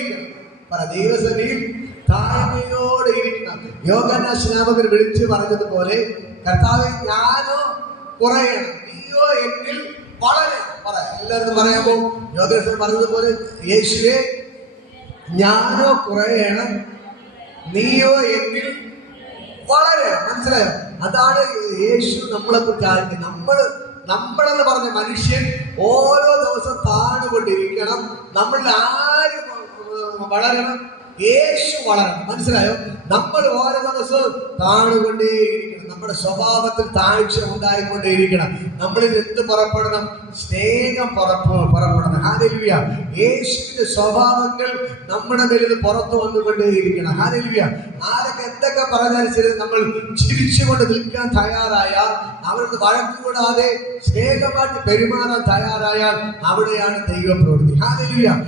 ഇരിക്കണം. ദൈവസന്നിധിയിൽ താഴ്മയോടെ ഇരിക്കണം. യോഹന്നാൻ സ്നാപകൻ വിളിച്ചു പറഞ്ഞതുപോലെ, കർത്താവേ, ഞാനോ കുറയണം, നീയോ എന്നിൽ വളരണം. എല്ലാവരും പറയാമോ? യോഹന്നാൻ പറഞ്ഞതുപോലെ, യേശുവേ, ഞാനോ കുറയണം, നീയോ എന്നിൽ വളരണം. മനസ്സിലായോ? അതാണ് യേശു നമ്മളെ കുറിച്ച്. നമ്മളെന്ന് പറഞ്ഞ മനുഷ്യൻ ഓരോ ദിവസം താണുകൊണ്ടിരിക്കണം. നമ്മളിൽ ആര് വളരണം? യേശു വളരണം. മനസ്സിലായോ? നമ്മൾ ഓരോ ദിവസവും താണുകൊണ്ടേയിരിക്കണം. നമ്മുടെ സ്വഭാവത്തിൽ താഴ്ച ഉണ്ടായിക്കൊണ്ടേയിരിക്കണം. നമ്മളിൽ എന്ത് പുറപ്പെടണം? സ്നേഹം പുറപ്പെടണം. ഹല്ലേലൂയ. യേശുവിന്റെ സ്വഭാവങ്ങൾ നമ്മുടെ മേലിൽ പുറത്തു വന്നുകൊണ്ടേയിരിക്കണം. ഹല്ലേലൂയ. ആരൊക്കെ എന്തൊക്കെ പറഞ്ഞാലും ശരി, നമ്മൾ ചിരിച്ചുകൊണ്ട് നിൽക്കാൻ തയ്യാറായാൽ, അവർക്ക് വഴക്കുകൂടാതെ സ്നേഹമായിട്ട് പെരുമാറാൻ തയ്യാറായാൽ, അവിടെയാണ് ദൈവപ്രവൃത്തി. ഹല്ലേലൂയ.